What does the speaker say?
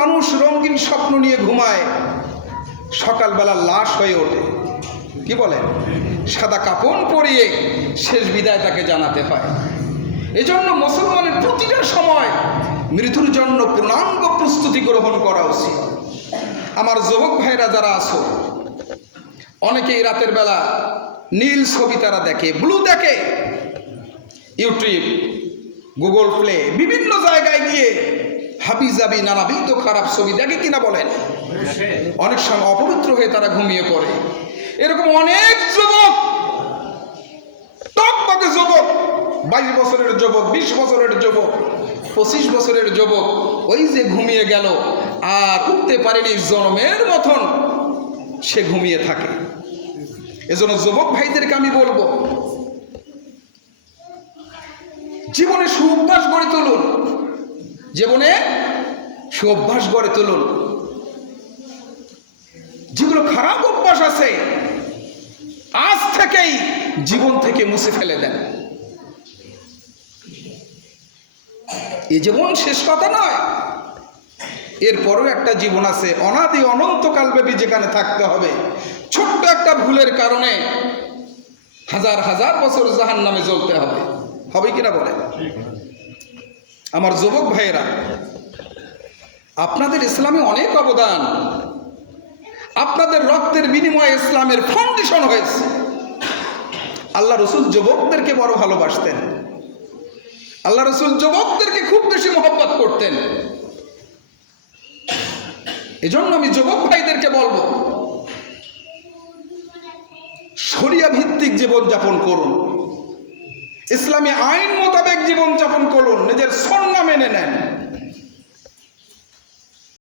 মানুষ রঙিন স্বপ্ন নিয়ে ঘুমায়, সকালবেলা লাশ হয়ে ওঠে। কি বলেন? সাদা কাপড় পরিয়ে শেষ বিদায় তাকে জানাতে হয়। এজন্য মুসলমানের প্রতিটা সময় মৃত্যুর জন্য পূর্ণাঙ্গ প্রস্তুতি গ্রহণ করা উচিত। আমার যুবক ভাইরা যারা আছো, অনেকেই রাতের বেলা নীল ছবি তারা দেখে, ব্লু দেখে, ইউটিউব, গুগল প্লে, বিভিন্ন জায়গায় গিয়ে হাবিজাবি নানাবিধ খারাপ ছবি দেখে কিনা বলেন? অনেক সময় অপবিত্র হয়ে তারা ঘুমিয়ে পড়ে। এরকম অনেক যুবক, টকবকে যুবক, 22 বছরের যুবক, 20 বছরের যুবক, 25 বছরের যুবক, ওই যে ঘুমিয়ে গেল আর উঠতে পারেনি, জন্মের মতন সে ঘুমিয়ে থাকে। এজন্য যুবক ভাইদেরকে আমি বলবো, জীবনে সুঅভ্যাস গড়ে তুলুন, জীবনে সুঅভ্যাস গড়ে তুলুন। যেগুলো খারাপ অভ্যাস আছে আজ থেকেই জীবন থেকে মুছে ফেলে দেন। এই জীবন শেষ কথা নয়, এরপরও একটা জীবন আছে, অনাদি অনন্তকাল ব্যাপী যেখানে থাকতে হবে। ছোট্ট একটা ভুলের কারণে হাজার হাজার বছর জাহান্নামে জ্বলতে হবে। হবে কিনা বলে? আমার যুবক ভাইয়েরা, আপনাদের ইসলামে অনেক অবদান, আপনাদের রক্তের বিনিময়ে ইসলামের ফাউন্ডেশন হয়েছে। আল্লাহ রসুল যুবকদেরকে বড় ভালোবাসতেন, আল্লাহ রসুল যুবকদেরকে খুব বেশি মহব্বত করতেন। এজন্য আমি যুবক ভাইদেরকে বলবো, শরিয়া ভিত্তিক জীবনযাপন করুন, ইসলামী আইন মোতাবেক জীবনযাপন করুন, নিজের সুন্নাহ মেনে নেন।